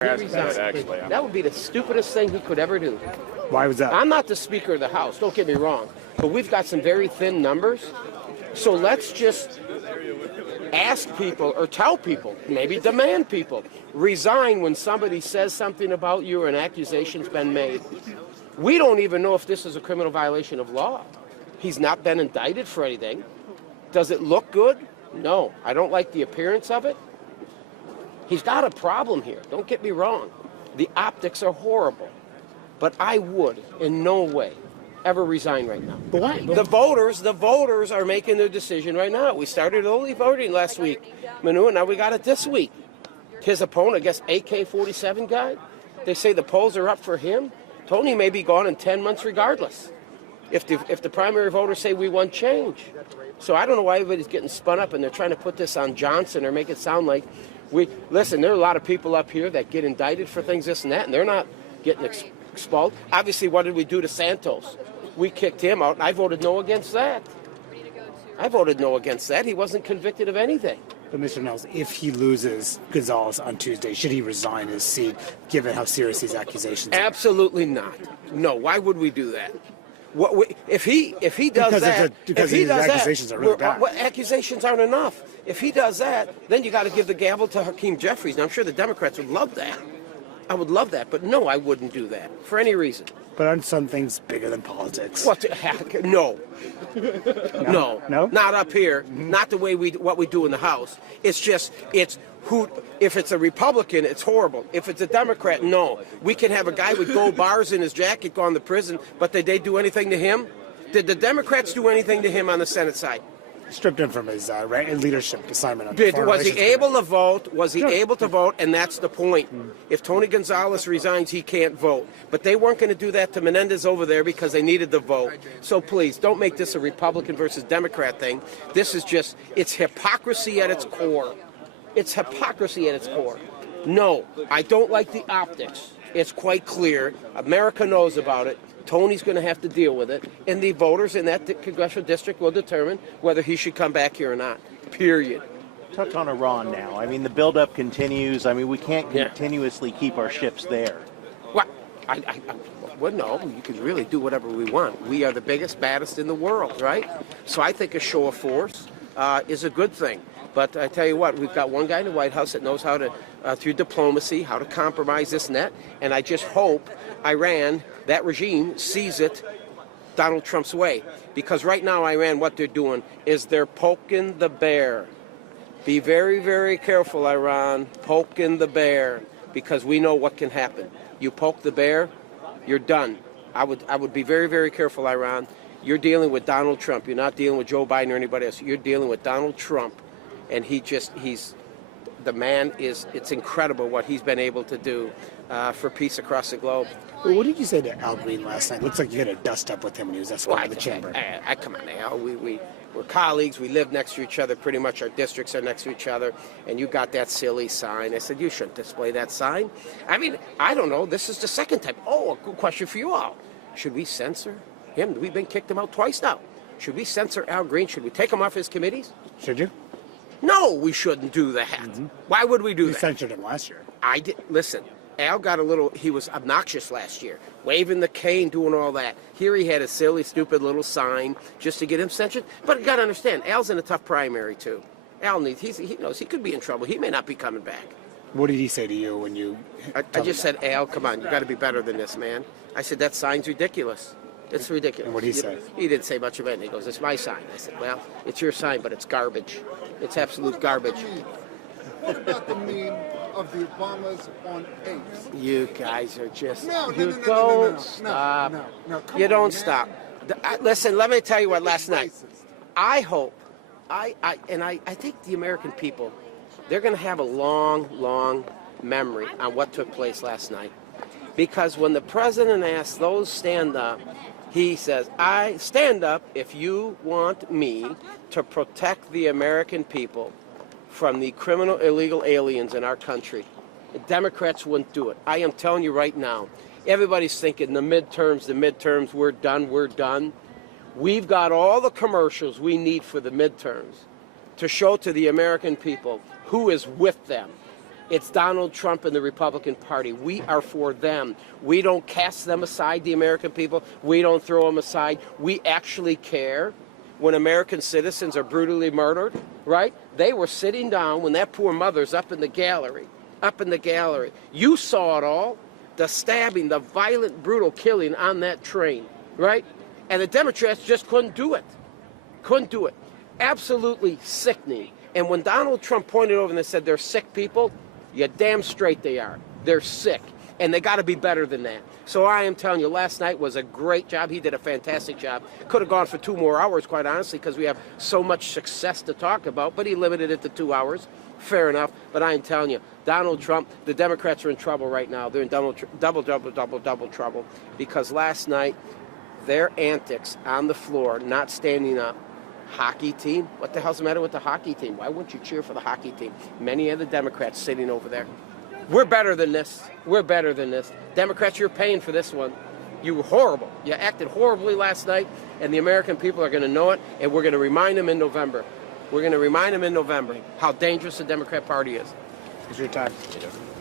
That would be the stupidest thing he could ever do. Why was that? I'm not the Speaker of the House, don't get me wrong, but we've got some very thin numbers. So let's just ask people or tell people, maybe demand people, resign when somebody says something about you or an accusation's been made. We don't even know if this is a criminal violation of law. He's not been indicted for anything. Does it look good? No. I don't like the appearance of it. He's got a problem here. Don't get me wrong. The optics are horrible. But I would, in no way, ever resign right now. But why? The voters are making their decision right now. We started early voting last week, Manu, and now we got it this week. His opponent, I guess, AK-47 guy, they say the polls are up for him. Tony may be gone in 10 months regardless. If the primary voters say we want change. So I don't know why everybody's getting spun up and they're trying to put this on Johnson or make it sound like listen, there are a lot of people up here that get indicted for things, this and that, and they're not getting expelled. Obviously, what did we do to Santos? We kicked him out, and I voted no against that. I voted no against that. He wasn't convicted of anything. But Mr. Nehls, if he loses Gonzales on Tuesday, should he resign his seat, given how serious these accusations are? Absolutely not. No, why would we do that? If he does because these accusations are really bad. Accusations aren't enough. If he does that, then you got to give the gavel to Hakeem Jeffries. Now, I'm sure the Democrats would love that. I would love that, but no, I wouldn't do that for any reason. But aren't some things bigger than politics? What the heck? No. No, not up here. Not the way what we do in the House. It's just if it's a Republican, it's horrible. If it's a Democrat, no. We can have a guy with gold bars in his jacket gone to prison, but did they do anything to him? Did the Democrats do anything to him on the Senate side? Stripped him from his leadership assignment. Was he able to vote? Was he able to vote? And that's the point. If Tony Gonzalez resigns, he can't vote. But they weren't going to do that to Menendez over there because they needed the vote. So please, don't make this a Republican versus Democrat thing. This is just, it's hypocrisy at its core. It's hypocrisy at its core. No, I don't like the optics. It's quite clear. America knows about it. Tony's going to have to deal with it, and the voters in that congressional district will determine whether he should come back here or not, period. Touch on Iran now. I mean, the buildup continues. I mean, we can't continuously keep our ships there. Well, well, no, you can really do whatever we want. We are the biggest, baddest in the world, right? So I think a show of force is a good thing. But I tell you what, we've got one guy in the White House that knows how to, through diplomacy, how to compromise this and that. And I just hope Iran, that regime, sees it Donald Trump's way. Because right now, Iran, what they're doing is they're poking the bear. Be very, very careful, Iran, poking the bear, because we know what can happen. You poke the bear, you're done. I would be very, very careful, Iran. You're dealing with Donald Trump. You're not dealing with Joe Biden or anybody else. You're dealing with Donald Trump. And the man is, it's incredible what he's been able to do for peace across the globe. Well, what did you say to Al Green last night? Looks like you had a dust up with him when he was escorted to the chamber. Come on, Al. We're colleagues. We live next to each other. Pretty much our districts are next to each other. And you got that silly sign. I said, you shouldn't display that sign. I mean, I don't know. This is the second time. Oh, a good question for you all. Should we censor him? We've been kicked him out twice now. Should we censor Al Green? Should we take him off his committees? Should you? No, we shouldn't do that. Why would we do that? You censored him last year. I did. Listen, Al got he was obnoxious last year, waving the cane, doing all that. Here he had a silly, stupid little sign just to get him censored. But you got to understand, Al's in a tough primary, too. Al he knows he could be in trouble. He may not be coming back. What did he say to you when you... I just said, Al, come on, you got to be better than this, man. I said, that sign's ridiculous. It's ridiculous. And what did he say? He didn't say much of it. He goes, it's my sign. I said, well, it's your sign, but it's garbage. It's absolute garbage. What about the meme of the Obamas on apes? You guys are just... No, don't stop. You don't stop. Listen, let me tell you what, last night, I hope, I think the American people, they're going to have a long, long memory on what took place last night. Because when the president asks those stand up, he says, I stand up if you want me to protect the American people from the criminal illegal aliens in our country. The Democrats wouldn't do it. I am telling you right now, everybody's thinking the midterms, we're done. We've got all the commercials we need for the midterms to show to the American people who is with them. It's Donald Trump and the Republican Party. We are for them. We don't cast them aside, the American people. We don't throw them aside. We actually care when American citizens are brutally murdered, right? They were sitting down when that poor mother's up in the gallery. You saw it all, the stabbing, the violent, brutal killing on that train, right? And the Democrats just couldn't do it. Absolutely sickening. And when Donald Trump pointed over and they said they're sick people, you're damn straight they are. They're sick. And they got to be better than that. So I am telling you, last night was a great job. He did a fantastic job. Could have gone for 2 more hours, quite honestly, because we have so much success to talk about, but he limited it to 2 hours. Fair enough. But I am telling you, Donald Trump, the Democrats are in trouble right now. They're in double trouble. Because last night, their antics on the floor, not standing up. Hockey team? What the hell's the matter with the hockey team? Why wouldn't you cheer for the hockey team? Many of the Democrats sitting over there. We're better than this. Democrats, you're paying for this one. You were horrible. You acted horribly last night, and the American people are going to know it, and we're going to remind them in November. How dangerous the Democrat Party is. It's your time.